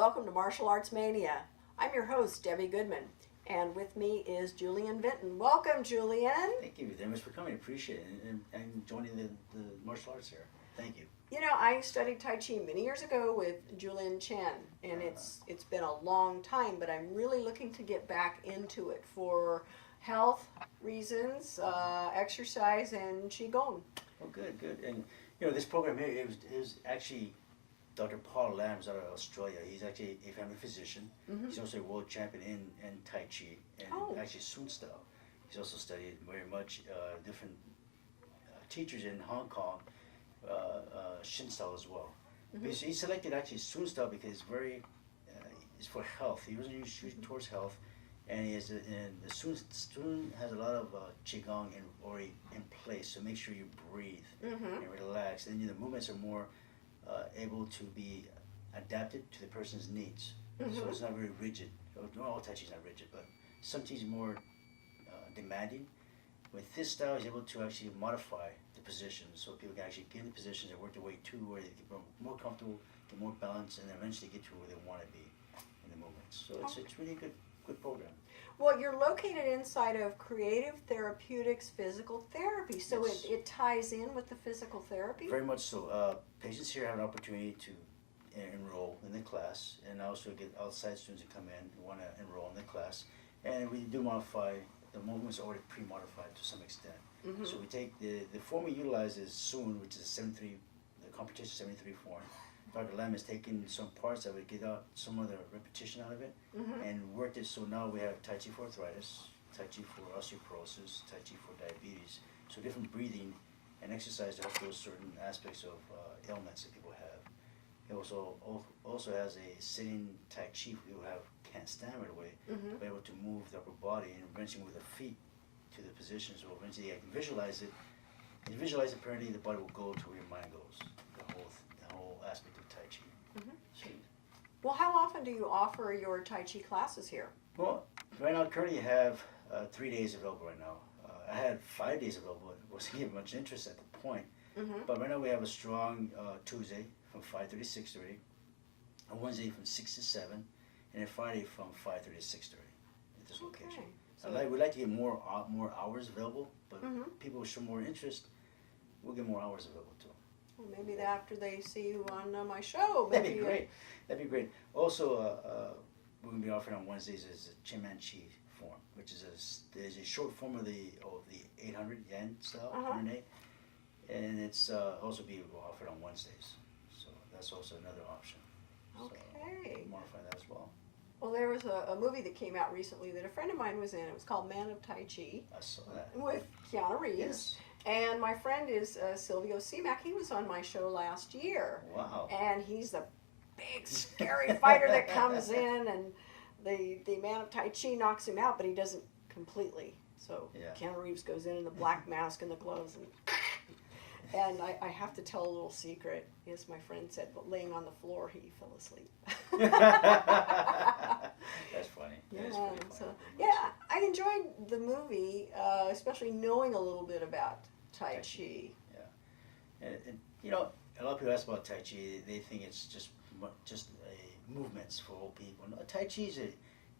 welcome to Martial Arts Mania. I'm your host, Debbie Goodman, and with me is Julian Vinton. Welcome, Julian. Thank you very much for coming. Appreciate it and joining the martial arts here. Thank you. You know, I studied Tai Chi many years ago with Julian Chen, and it's been a long time, but I'm really looking to get back into it for health reasons, exercise, and Qigong. Oh, good. And you know, this program here is actually Dr. Paul Lamb's out of Australia. He's actually a family physician. Mm-hmm. He's also a world champion in Tai Chi and actually Sun style. He's also studied very much different teachers in Hong Kong, Shin style as well. Mm-hmm. But he selected actually Sun style because it's very, it's for health. He wasn't shooting towards health, and he has and the Sun has a lot of qigong already in place. So make sure you breathe and relax. And the movements are more able to be adapted to the person's needs. So it's not very rigid. Not all Tai Chi is not rigid, but some Tai Chi is more demanding. With this style, he's able to actually modify the positions so people can actually get in the positions and work their way to where they get more comfortable, get more balance, and then eventually get to where they want to be in the movements. So it's really a good program. Well, you're located inside of Creative Therapeutics Physical Therapy, so yes. it ties in with the physical therapy? Very much so. Patients here have an opportunity to enroll in the class, and also get outside students to come in who want to enroll in the class. And we do modify, the movements are already pre-modified to some extent. Mm-hmm. So we take, the form we utilize is Sun, which is the competition 73 form. Dr. Lam has taken some parts of it, get out some of the repetition out of it, and worked it. So now we have Tai Chi for arthritis, Tai Chi for osteoporosis, Tai Chi for diabetes. So different breathing and exercise to help those certain aspects of ailments that people have. It also has a sitting Tai Chi who can't stand right away, be able to move the upper body and eventually with the feet to the position. So eventually I can visualize it. And visualize apparently the body will go to where your mind goes. The whole aspect of Tai Chi. So, well, how often do you offer your Tai Chi classes here? Well, right now currently I have 3 days available right now. I had 5 days available. It wasn't getting much interest at the point. But right now we have a strong Tuesday from 5:30 to 6:30, a Wednesday from 6 to 7, and a Friday from 5:30 to 6:30 at this location. So we'd like to get more hours available, but people show more interest, we'll get more hours available too. Well, maybe after they see you on my show. That'd be great. That'd be great. Also, we're going to be offering on Wednesdays is a Chen Man Chi form, which is a short form of the 800 yen style, 108, and it's also be offered on Wednesdays. So that's also another option. Okay. So modify that as well. Well, there was a movie that came out recently that a friend of mine was in. It was called Man of Tai Chi. I saw that. With Keanu Reeves. Yes. And my friend is Silvio Simac. He was on my show last year. Wow. And he's the big, scary fighter that comes in, and the Man of Tai Chi knocks him out, but he doesn't completely. So Keanu Reeves goes in the black mask and the gloves, and I have to tell a little secret. As my friend said, but laying on the floor, he fell asleep. That's funny. Yeah, That's pretty funny. so, I enjoyed the movie, especially knowing a little bit about Tai Chi. Yeah, and you know, a lot of people ask about Tai Chi. They think it's just a movements for old people. No, Tai Chi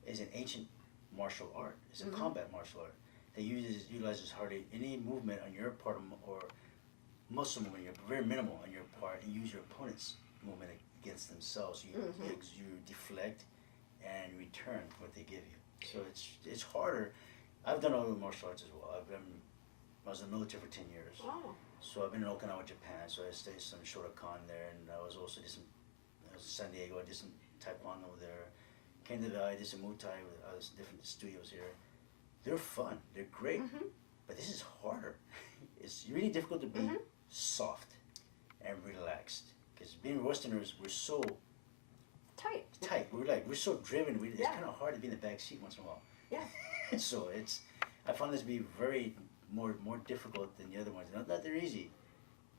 is an ancient martial art. It's a combat martial art that utilizes hardly any movement on your part or muscle movement, very minimal on your part, and use your opponent's movement against themselves. You deflect and return what they give you. So it's harder. I've done other martial arts as well. I was in the military for 10 years. Oh. So I've been in Okinawa, Japan. So I stayed some Shotokan there, and I was also I was in San Diego. I did some Taekwondo there. Came to I did some Muay Thai with different studios here. They're fun. They're great. But this is harder. It's really difficult to be soft and relaxed, because being Westerners, we're so tight. We're so driven. It's kind of hard to be in the back seat once in a while. Yeah. So I found this to be very more difficult than the other ones. Not that they're easy,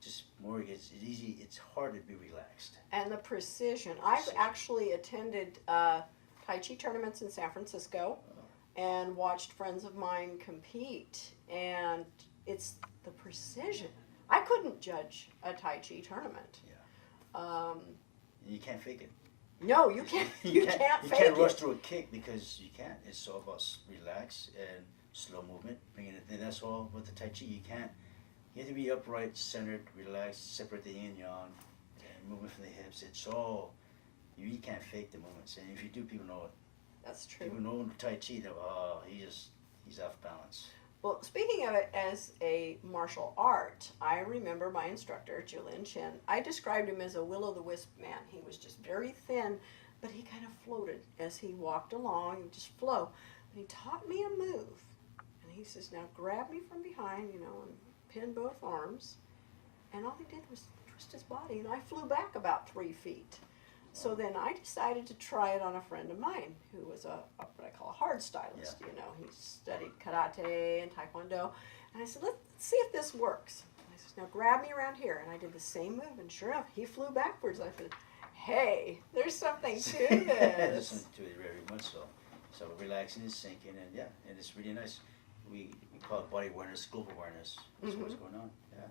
just more. It's easy. It's hard to be relaxed. And the precision. I've actually attended Tai Chi tournaments in San Francisco and watched friends of mine compete, and it's the precision. I couldn't judge a Tai Chi tournament. Yeah. You can't fake it. No, you can't. You can't You fake can't rush it. through a kick because you can't. It's all about relax and slow movement. Bringing it, and that's all with the Tai Chi. You can't. You have to be upright, centered, relaxed, separate the yin yang, and moving from the hips. It's all. You can't fake the movements, and if you do, people know it. That's true. People know Tai Chi. They're he's off balance. Well, speaking of it as a martial art, I remember my instructor, Julian Chen. I described him as a will-o'-the-wisp man. He was just very thin, but he kind of floated as he walked along. He would just flow. But he taught me a move. And he says, now grab me from behind, and pin both arms. And all he did was twist his body, and I flew back about 3 feet. So then I decided to try it on a friend of mine who was what I call a hard stylist. Yeah. He studied karate and taekwondo. And I said, let's see if this works. And I said, now grab me around here. And I did the same move. And sure enough, he flew backwards. I said, hey, there's something to There's this. something to it very much so. So relaxing and sinking, and and it's really nice. We call it body awareness, global awareness. That's what's going on. Yeah.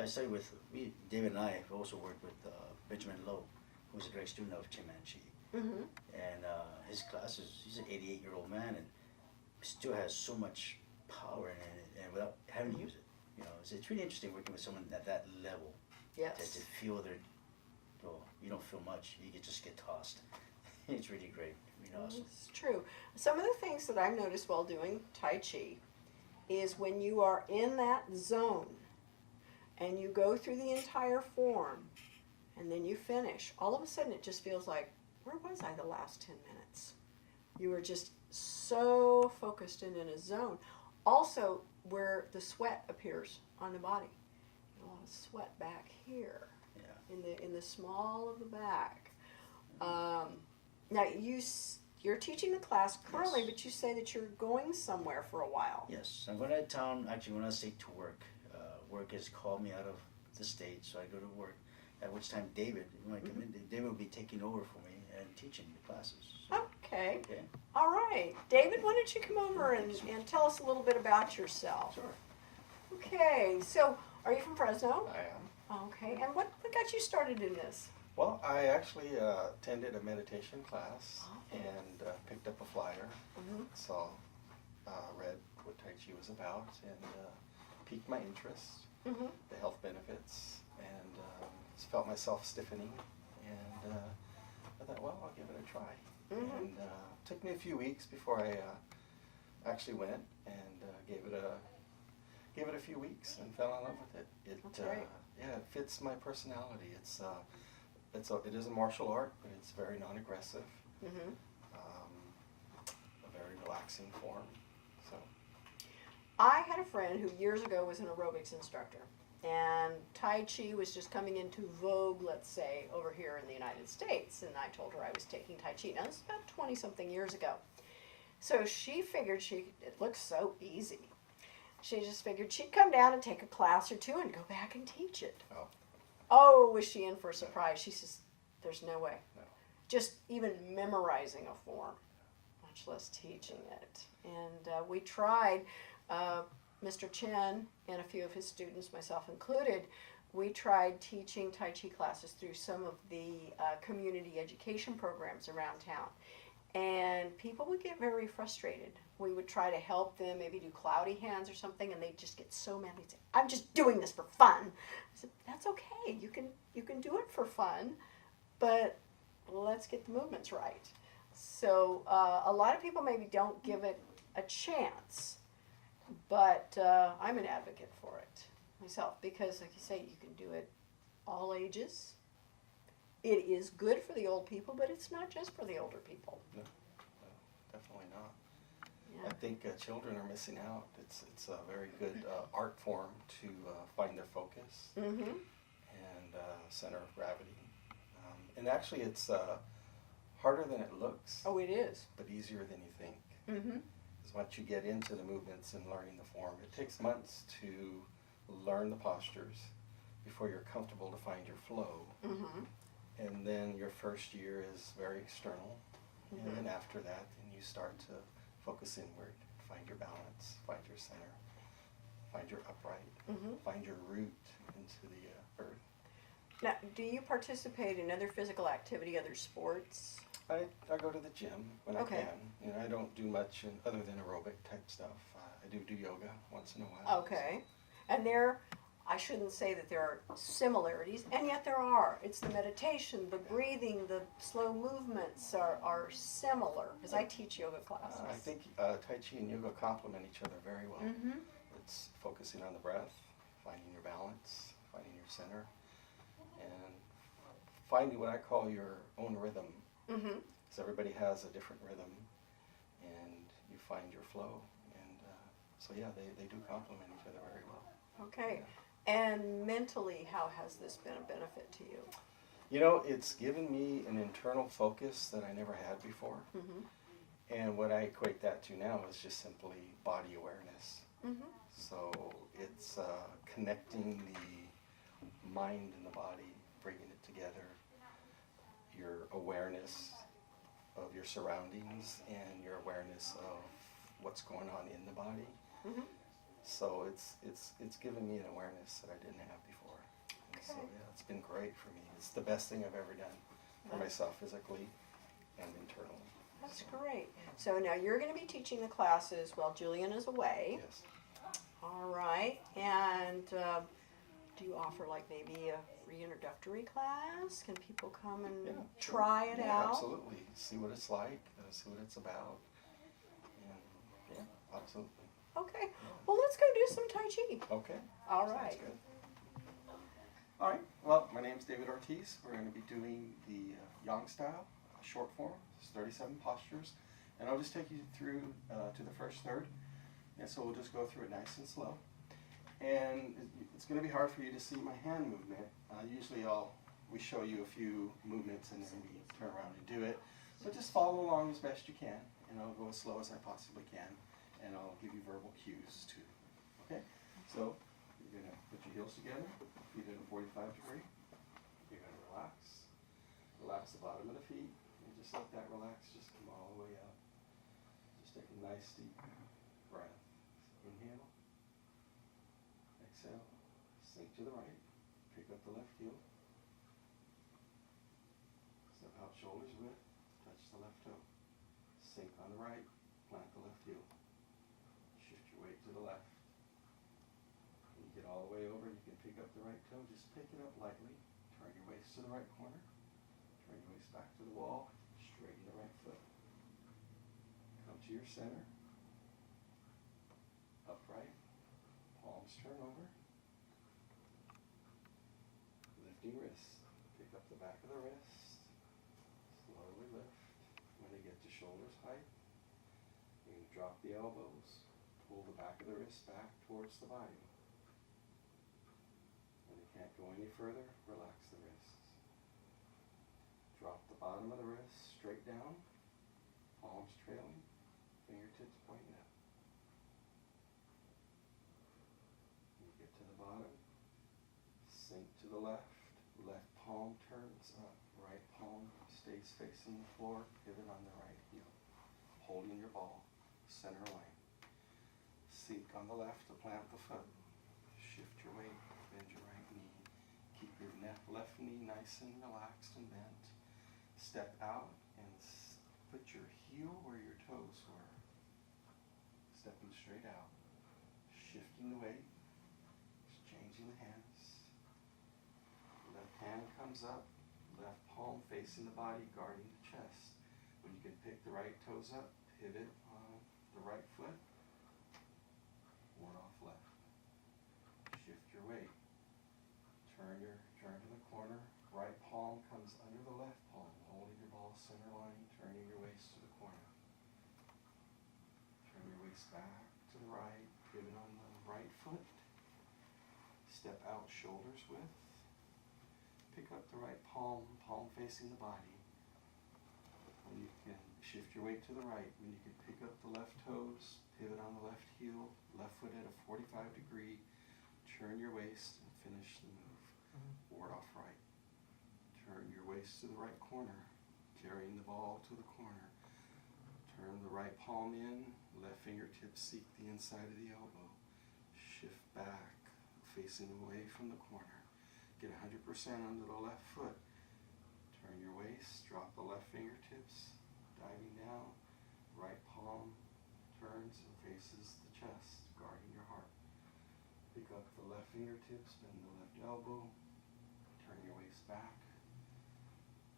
I studied with David and I have also worked with Benjamin Lowe, who's a direct student of Chimanchi. Mm-hmm. And his classes, he's an 88-year-old man and still has so much power in it, and without having to use it. It's really interesting working with someone at that level. Yes. To feel you don't feel much, you can just get tossed. It's really great, really awesome. It's true. Some of the things that I've noticed while doing Tai Chi is when you are in that zone and you go through the entire form and then you finish, all of a sudden it just feels like, where was I the last 10 minutes? You were just so focused and in a zone. Also, where the sweat appears on the body. A lot of sweat back here. Yeah. In the small of the back. Now you're teaching the class currently, Yes. but you say that you're going somewhere for a while. Yes, I'm going out of town. Actually, when I say to work, work has called me out of the state, so I go to work. At which time, David, when I come in, David will be taking over for me and teaching the classes. So, Okay. okay. All right, David, why don't you come over and tell us a little bit about yourself? Sure. Okay. So, are you from Fresno? I am. Okay. And what got you started in this? Well, I actually attended a meditation class Oh. and picked up a flyer, Mm-hmm. read what Tai Chi was about, and piqued my interest, Mm-hmm. the health benefits, and felt myself stiffening. And I thought, well, I'll give it a try. Mm-hmm. And it took me a few weeks before I actually went and gave it a few weeks and fell in love with it. That's right. Yeah, it fits my personality. It is a martial art, but it's very non-aggressive, Mm-hmm. a very relaxing form. So I had a friend who years ago was an aerobics instructor, and Tai Chi was just coming into vogue, let's say, over here in the United States, and I told her I was taking Tai Chi. Now, this is about 20-something years ago. So she figured it looked so easy. She just figured she'd come down and take a class or two and go back and teach it. Oh, was she in for a surprise? She says, there's no way. No. Just even memorizing a form, much less teaching it. And we tried, Mr. Chen and a few of his students, myself included, we tried teaching Tai Chi classes through some of the community education programs around town. And people would get very frustrated. We would try to help them, maybe do cloudy hands or something, and they'd just get so mad. They'd say, I'm just doing this for fun. I said, that's okay. You can do it for fun, but let's get the movements right. So a lot of people maybe don't give it a chance, but I'm an advocate for it myself because, like you say, you can do it all ages. It is good for the old people, but it's not just for the older people. no, definitely not. Yeah. I think children are missing out. It's a very good art form to find their focus Mm-hmm. and center of gravity. And actually, it's harder than it looks, Oh, it is. but easier than you think. Mm-hmm. Because once you get into the movements and learning the form, it takes months to learn the postures before you're comfortable to find your flow. Mm-hmm. And then your first year is very external. Mhm. And then after that, then you start to focus inward, find your balance, find your center, find your upright, Mm-hmm. find your root into the earth. Now, do you participate in other physical activity, other sports? I go to the gym when Okay. I can. You know, I don't do much other than aerobic type stuff. I do yoga once in a while. Okay. And I shouldn't say that there are similarities, and yet there are. It's the meditation, the breathing, the slow movements are similar, because I teach yoga classes. I think Tai Chi and yoga complement each other very well. Mm-hmm. It's focusing on the breath, finding your balance, finding your center, and finding what I call your own rhythm. Mm-hmm. Because everybody has a different rhythm, and you find your flow. And so, yeah, they do complement each other very well. Okay. Yeah. And mentally, how has this been a benefit to you? You know, it's given me an internal focus that I never had before. Mm-hmm. And what I equate that to now is just simply body awareness. Mm-hmm. So it's connecting the mind and the body, bringing it together, your awareness of your surroundings and your awareness of what's going on in the body. Mm-hmm. So it's given me an awareness that I didn't have before. And so Okay. yeah, it's been great for me. It's the best thing I've ever done for myself physically and internally. That's great. So now you're going to be teaching the classes while Julian is away. Yes. All right. And do you offer like maybe a free introductory class? Can people come and Sure. try it Yeah, out? absolutely. See what it's like, see what it's about. And yeah, absolutely. Okay. Well, let's go do some Tai Chi. Okay. All Sounds right. good. All right. Well, my name's David Ortiz. We're going to be doing the Yang style, short form. It's 37 postures. And I'll just take you through to the first third. And so we'll just go through it nice and slow. And it's going to be hard for you to see my hand movement. Usually we show you a few movements and then we turn around and do it. So just follow along as best you can. And I'll go as slow as I possibly can. And I'll give you verbal cues too. Okay? So you're going to put your heels together, feet at a 45 degree. You're going to relax. Relax the bottom of the feet. And just let that relax just come all the way up. Just take a nice deep breath. Inhale. Exhale. Sink to the right. Pick up the left heel. Step out shoulders width. Touch the left toe. Sink on the right. Plant the left heel. Shift your weight to the left. When you get all the way over, you can pick up the right toe. Just pick it up lightly. Turn your waist to the right corner. Turn your waist back to the wall. Straighten the right foot. Come to your center. Upright. Palms turn over. Lifting wrist. Pick up the back of the wrist. Slowly lift. When you get to shoulders height, you're going to drop the elbows. Pull the back of the wrist back towards the body. When you can't go any further, relax the wrists. Drop the bottom of the wrist straight down. Palms trailing. Fingertips pointing up. When you get to the bottom, sink to the left. Left palm turns up. Right palm stays facing the floor. Pivot on the right heel. Holding your ball. Center line. Sink on the left to plant the foot. Shift your weight. Bend your right knee. Keep your left knee nice and relaxed and bent. Step out and put your heel where your toes were. Stepping straight out. Shifting the weight. Changing the hands. Left hand comes up. Left palm facing the body, guarding the chest. When you can pick the right toes up, pivot on the right foot. Ward off left. Shift your weight. Turn to the corner. Right palm comes under the left palm, holding your ball center line, turning your waist to the corner. Turn your waist back to the right, pivot on the right foot. Step out shoulders width. Pick up the right palm, palm facing the body. When you can shift your weight to the right, when you can pick up the left toes, pivot on the left heel, left foot at a 45 degree, turn your waist and finish the move. Ward off right. Turn your waist to the right corner, carrying the ball to the corner. Turn the right palm in, left fingertips seek the inside of the elbow. Shift back, facing away from the corner. Get 100% under the left foot. Turn your waist, drop the left fingertips, diving down. Right palm turns and faces the chest, guarding your heart. Pick up the left fingertips, bend the left elbow, turn your waist back,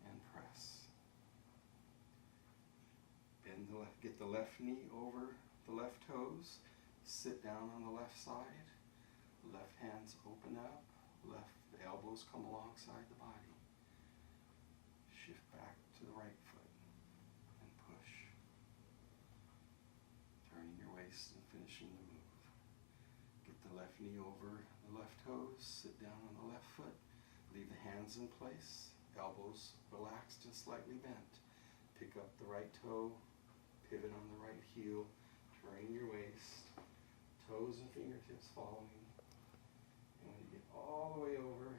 and press. Get the left knee over the left toes, sit down on the left side, left hands open up, left elbows come alongside the body. Shift back to the right foot and push. Turning your waist and finishing the move. Get the left knee over the left toes, sit down on the left foot, leave the hands in place, elbows relaxed and slightly bent. Pick up the right toe, pivot on the right heel, turning your waist, toes and fingertips following. And when you get all the way over,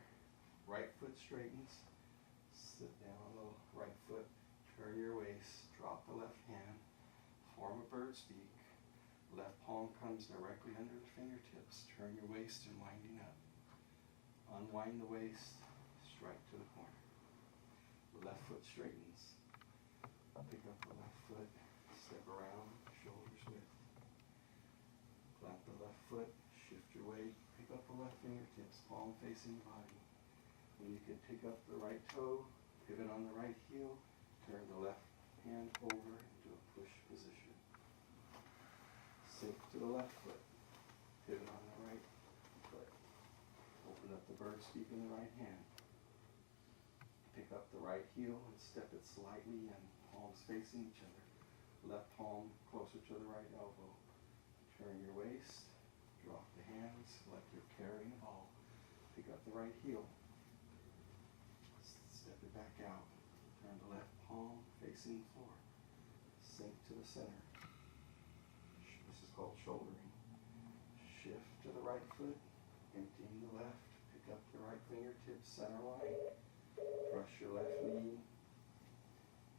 right foot straightens, sit down on the right foot, turn your waist, drop the left hand, form a bird's beak. Left palm comes directly under the fingertips. Turn your waist and winding up. Unwind the waist, strike to the corner. The left foot straightens. Pick up the left foot, step around, shoulders width. Plant the left foot, shift your weight, pick up the left fingertips, palm facing the body. When you can pick up the right toe, pivot on the right heel, turn the left hand over into a push position. Sink to the left foot, pivot on the right foot. Open up the bird's beak in the right hand. Pick up the right heel and step it slightly in, palms facing each other. Left palm closer to the right elbow. Turn your waist, drop the hands like you're carrying a ball. Pick up the right heel. Step it back out. Turn the left palm facing the floor. Sink to the center. This is called shouldering. Shift to the right foot, emptying the left. Pick up the right fingertips, center line. Brush your left knee.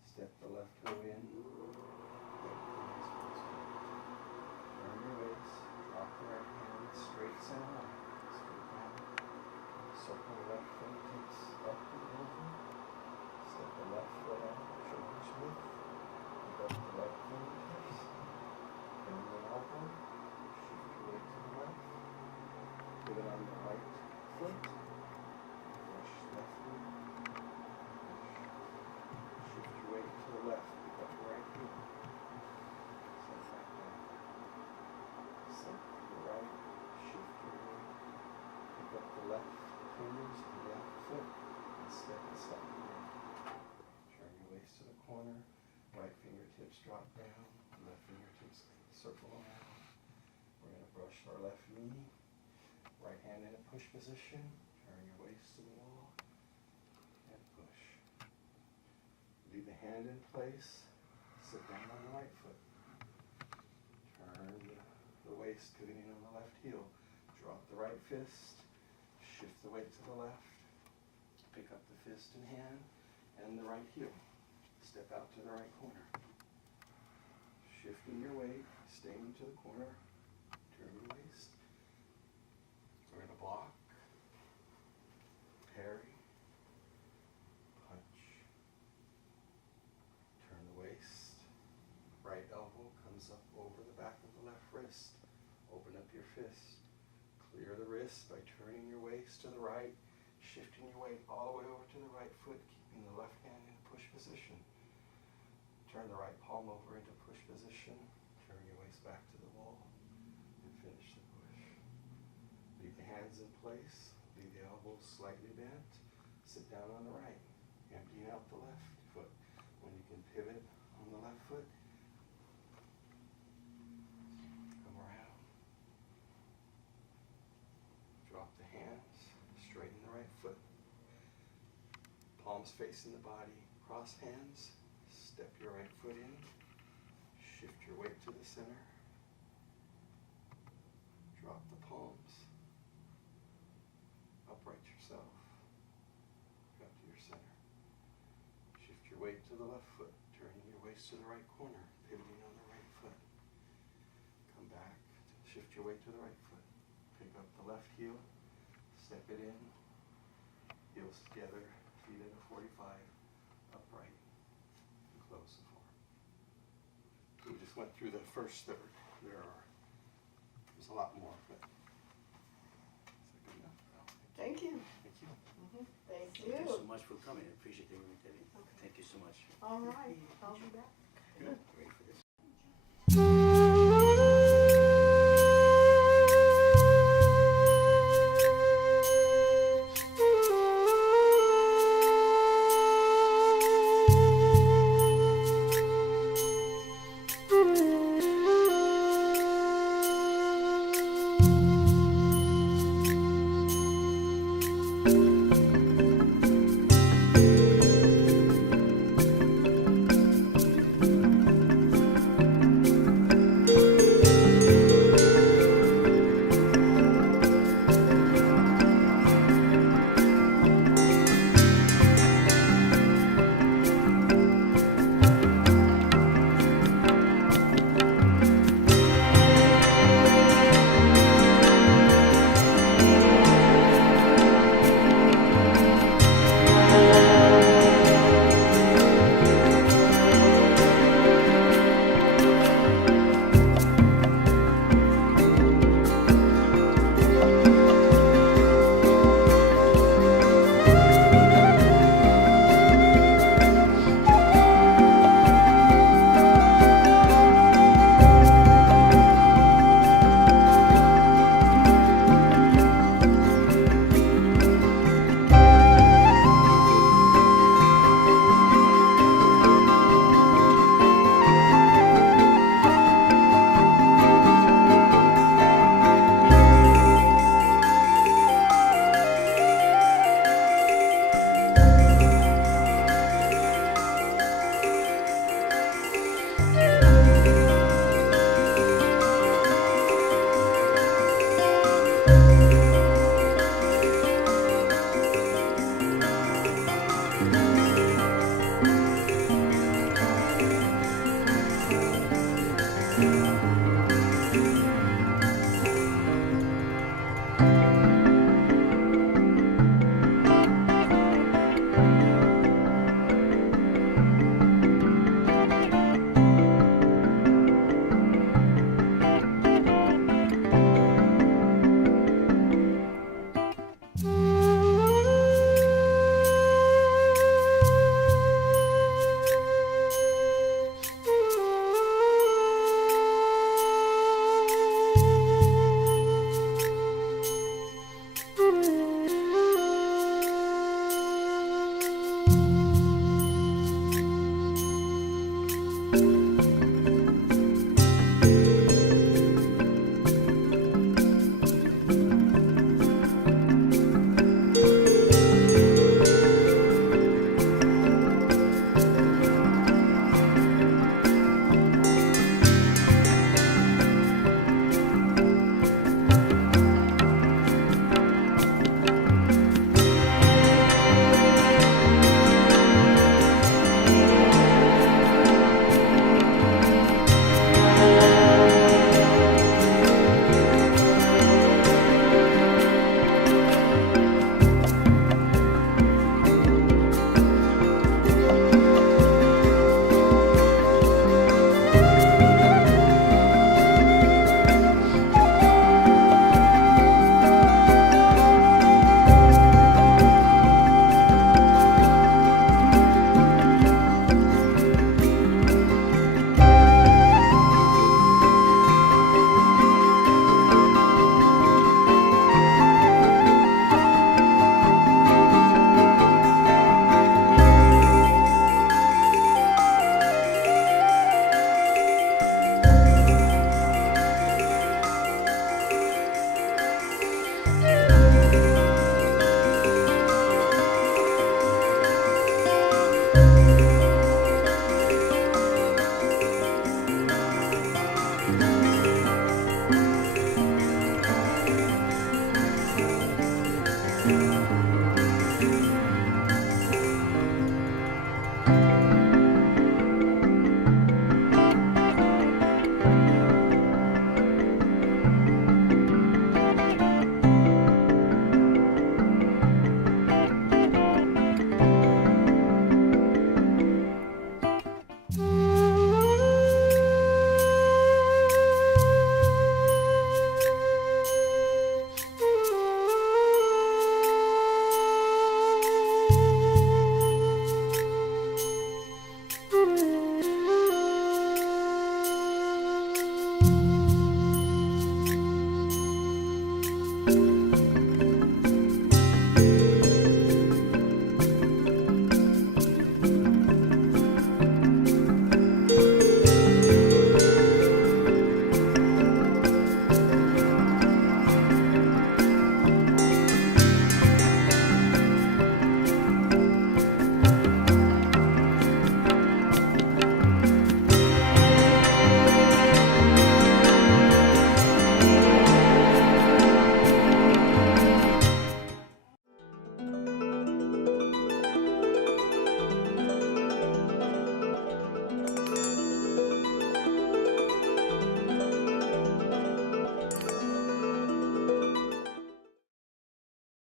Step the left toe in. Turn your waist. Drop the right hand. Straight center line. Straight down. Circle the left fingertips up and over. Step the left foot out. Shoulders width. Pick up the left fingertips. Bend the elbow. Shift your weight to the left. Pivot on the right foot. Brush left knee. Shift your weight to the left. Pick up the right heel. Set back down. Sink to the right. Shift your weight. Pick up the left fingers of the left foot and step it slightly in. Turn your waist to the corner. Right fingertips drop down. Left fingertips circle around. We're going to brush our left knee. Right hand in a push position. Turn your waist to the wall and push. Leave the hand in place. Sit down on the right foot. Turn the waist, pivoting on the left heel. Drop the right fist. Shift the weight to the left. Pick up the fist in hand and the right heel. Step out to the right corner. Shifting your weight, staying to the corner. Turn your waist. We're going to block, parry, punch. Turn the waist. Right elbow comes up over the back of the left wrist. Open up your fist. Clear the wrist by turning your waist to the right, shifting your weight all the way over to the right foot, keeping the left hand in push position. Turn the right palm over into push position. Turn your waist back to the wall and finish the push. Leave the hands in place. Leave the elbows slightly bent. Sit down on the right, emptying out the left foot. When you can pivot on the left foot, come around. Drop the hands, straighten the right foot. Palms facing the body, cross hands. Step your right foot in. Shift your weight to the center. Drop the palms. Upright yourself. Up to your center. Shift your weight to the left foot, turning your waist to the right corner, pivoting on the right foot. Come back. Shift your weight to the right foot. Pick up the left heel. Step it in. elbows together, feet at a 45, upright, and close the form. We just went through the first third. There's a lot more, but is that good enough? Thank you. Thank you. Thank Thank you so you. much for coming. I appreciate it, Debbie. Okay. Thank you so much. All right, I'll be back. Good. Great.